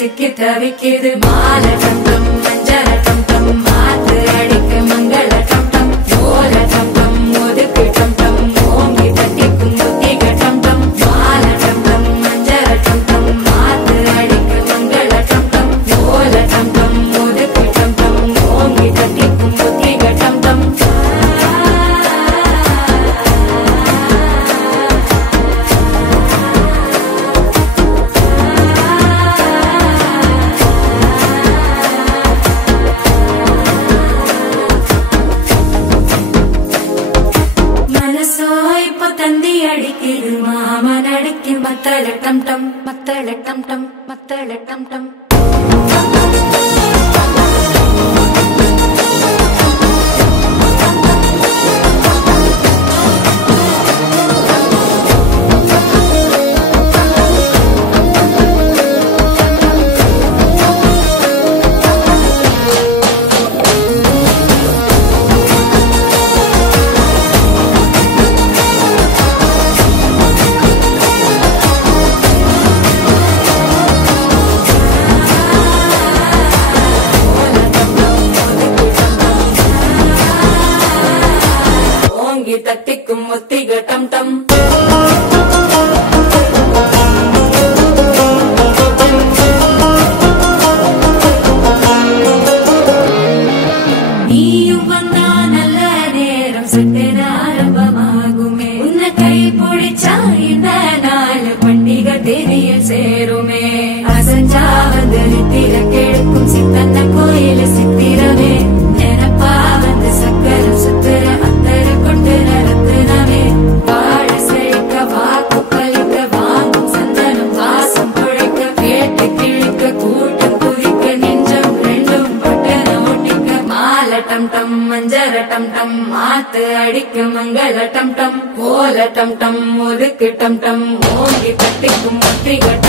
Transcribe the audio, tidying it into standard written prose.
சிக்கி தவிக்குது மால டம் டம் மஞ்சள டம் டம் மாத்து அடிக்க மங்கள டம் டம் ஓல டம் டம் ஒதுக்கு டம் டம் ஓங்கி தட்டிக்கும் முத்திக டம் டம் மால டம் டம் மஞ்சள டம் டம் மாத்து அடிக்க மங்கள டம் டம் ஓல டம் டம் ஒதுக்கு டம் டம் ஓங்கி தட்டிக்கும் முத்திக டம் டம் தந்தி அடிக்குது மாமன் அடிக்கு மத்தள டம் டம் மத்தள டம் டம் மத்தள டம் டம் தட்டிக்கும் முத்திக டம் டம் நீயும் வந்தா நல்ல நேரம் சட்டென ஆரம்பமாகுமே உன்னை கை பிடிச்சா இந்த நாள் பண்டிகை தேதியில் சேருமே அசஞ்சா வந்து நித்திர கெடுக்கும் சித்தன்ன கோயில சித்திரமே நினப்பா வந்து சக்கரம் சுத்துற அத்தர கொண்டு நடத்துனவே வாழ செழிக்க வாக்கு பலிக்க வாங்கும் சந்தனம் வாசம் குழைக்க கேட்டு கிழிக்க கூட்டம் குதிக்க நெஞ்சம் ரெண்டும் பட்டன ஒட்டிக்க மால டம் டம் மஞ்சள டம் டம் மாத்து அடிக்க மங்கள டம் டம் ஓல டம் டம் ஒதுக்கு டம் டம் ஓங்கி தட்டிக்கும் முத்திக